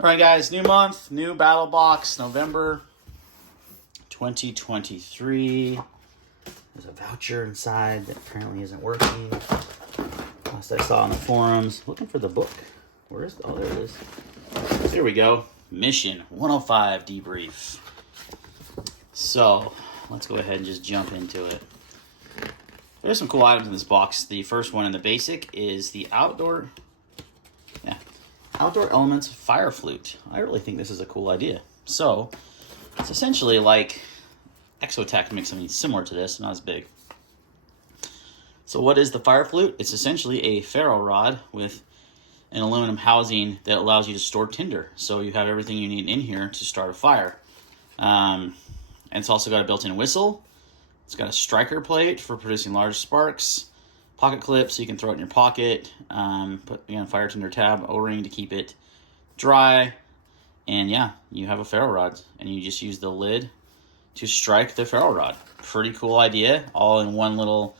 All right, guys, new month, new Battlbox, November 2023. There's a voucher inside that apparently isn't working. Last I saw on the forums. Looking for the book. Where is it? Oh, there it is. So here we go. Mission 105 debrief. So let's go ahead and just jump into it. There's some cool items in this box. The first one in the basic is the Outdoor Elements Fire Flute. I really think this is a cool idea. So, it's essentially like Exotech makes something similar to this, not as big. So what is the Fire Flute? It's essentially a ferro rod with an aluminum housing that allows you to store tinder. So you have everything you need in here to start a fire. And it's also got a built-in whistle. It's got a striker plate for producing large sparks. Pocket clip so you can throw it in your pocket. Put fire tinder tab, O-ring to keep it dry. And yeah, you have a ferro rod and you just use the lid to strike the ferro rod. Pretty cool idea, all in one little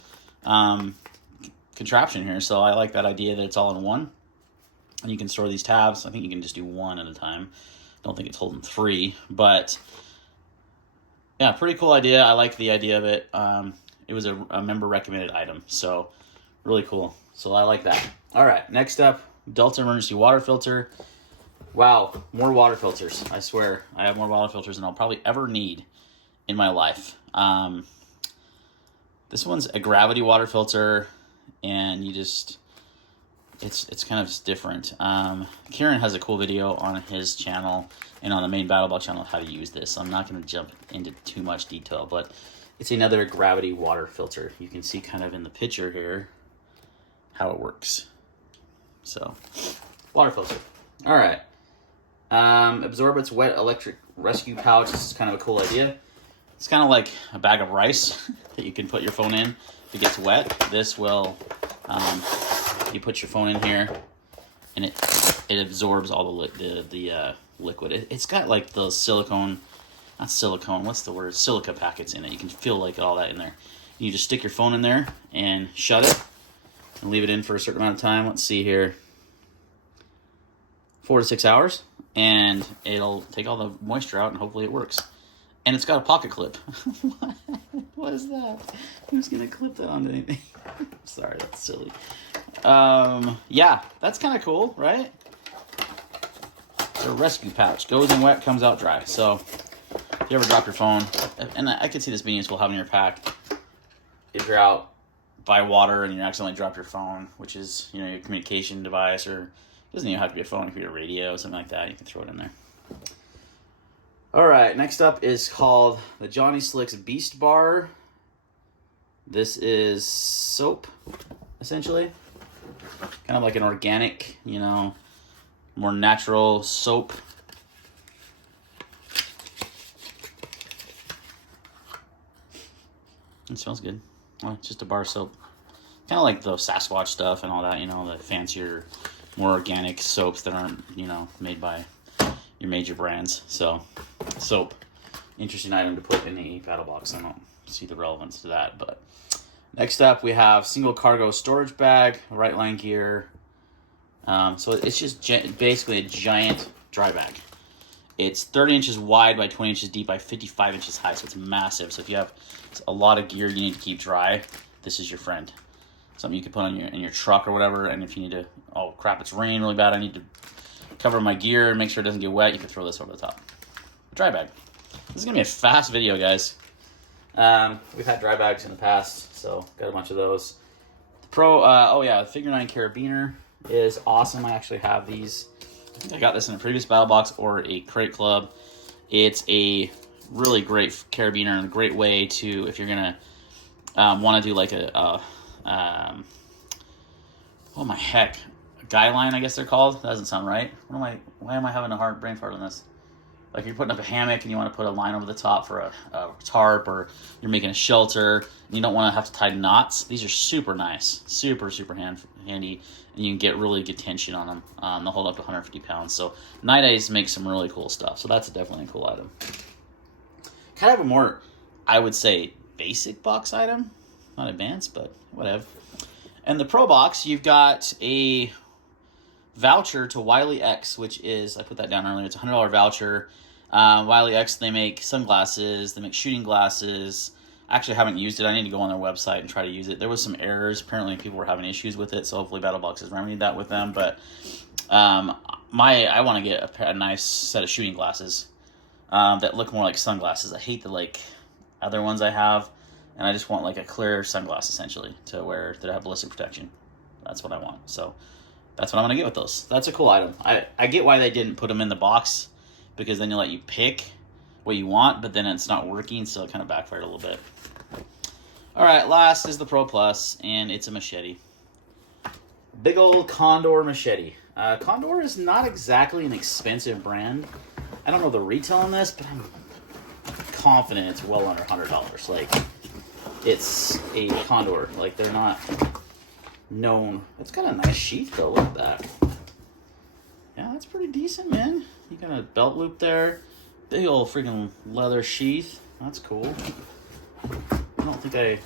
contraption here. So I like that idea that it's all in one. And you can store these tabs. I think you can just do one at a time. Don't think it's holding three, but yeah, pretty cool idea. I like the idea of it. It was a member recommended item, so really cool. So I like that. All right, next up, Delta emergency water filter. Wow, more water filters. I swear, I have more water filters than I'll probably ever need in my life. This one's a gravity water filter, and you just, it's kind of different. Kieran has a cool video on his channel and on the main Battlebox channel how to use this. I'm not going to jump into too much detail, but it's another gravity water filter. You can see kind of in the picture here how it works. So, water filter. All right. Absorbance wet electric rescue pouch. This is kind of a cool idea. It's kind of like a bag of rice that you can put your phone in if it gets wet. This will, you put your phone in here, and it absorbs all the liquid. It's got like the silicone, not silicone, what's the word? Silica packets in it. You can feel like all that in there. You just stick your phone in there and shut it and leave it in for a certain amount of time. Let's see here. 4 to 6 hours, and it'll take all the moisture out and hopefully it works. And it's got a pocket clip. What is that? Who's gonna clip that onto anything? Sorry, that's silly. Yeah, that's kind of cool, right? It's a rescue pouch. Goes in wet, comes out dry. So if you ever drop your phone, and I could see this being useful having in your pack, if you're out by water and you accidentally drop your phone, which is your communication device, or it doesn't even have to be a phone, it could be a radio, something like that. You can throw it in there. All right, next up is called the Johnny Slicks Beast Bar. This is soap, essentially. Kind of like an organic, more natural soap. It smells good. Oh, it's just a bar of soap. Kind of like the Sasquatch stuff and all that, the fancier, more organic soaps that aren't, made by your major brands. So, soap. Interesting item to put in the Battlbox. I don't see the relevance to that, but next up we have single cargo storage bag, right line gear. So it's just basically a giant dry bag. It's 30 inches wide by 20 inches deep by 55 inches high, so it's massive. So if you have a lot of gear you need to keep dry, this is your friend. Something you can put on in your truck or whatever, and if you need to, oh crap, it's raining really bad, I need to cover my gear and make sure it doesn't get wet, you can throw this over the top. Dry bag. This is going to be a fast video, guys. We've had dry bags in the past, so got a bunch of those. The the Figure 9 Carabiner is awesome. I actually have these. I think I got this in a previous Battlebox or a Crate Club. It's a really great carabiner and a great way to, if you're going to want to do like a guy line, I guess they're called. That doesn't sound right. Why am I having a hard brain fart on this? Like you're putting up a hammock and you want to put a line over the top for a tarp, or you're making a shelter and you don't want to have to tie knots. These are super nice, super handy, and you can get really good tension on them. They'll hold up to 150 pounds. So Night Eyes makes some really cool stuff. So that's definitely a cool item. Kind of a more, I would say, basic box item. Not advanced, but whatever. And the Pro Box, you've got a voucher to Wiley X, which is, I put that down earlier, it's a $100 voucher. Wiley X, they make sunglasses, they make shooting glasses. I actually haven't used it. I need to go on their website and try to use it. There was some errors. Apparently people were having issues with it, so hopefully Battlbox has remedied that with them. But I want to get a nice set of shooting glasses that look more like sunglasses. I hate the like other ones I have, and I just want like a clear sunglass essentially to wear that have ballistic protection. That's what I want. So that's what I'm gonna get with those. That's a cool item. I get why they didn't put them in the box, because then they let you pick what you want, but then it's not working, so it kind of backfired a little bit. All right, last is the Pro Plus, and it's a machete. Big old Condor machete. Condor is not exactly an expensive brand. I don't know the retail on this, but I'm confident it's well under $100. Like, it's a Condor. Like, they're not known. It's got a nice sheath, though. Look at that. Yeah, that's pretty decent, man. You got a belt loop there. Big old freaking leather sheath. That's cool. I don't think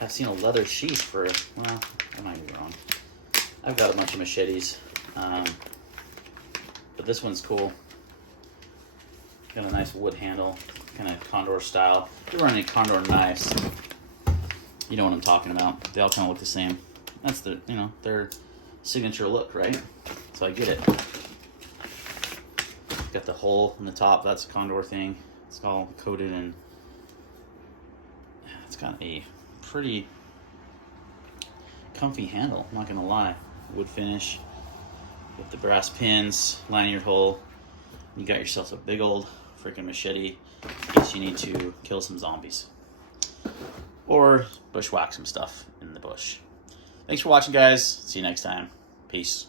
I've seen a leather sheath for, well, I might be wrong. I've got a bunch of machetes, but this one's cool. Got a nice wood handle, kind of Condor style. If you're running Condor knives, you know what I'm talking about. They all kind of look the same. That's the, you know, their signature look, right? So I get it. Got the hole in the top. That's a Condor thing. It's all coated in. It's got a pretty comfy handle, I'm not gonna lie. Wood finish with the brass pins, lanyard hole. You got yourself a big old freaking machete in case you need to kill some zombies or bushwhack some stuff in the bush. Thanks for watching, guys. See you next time. Peace.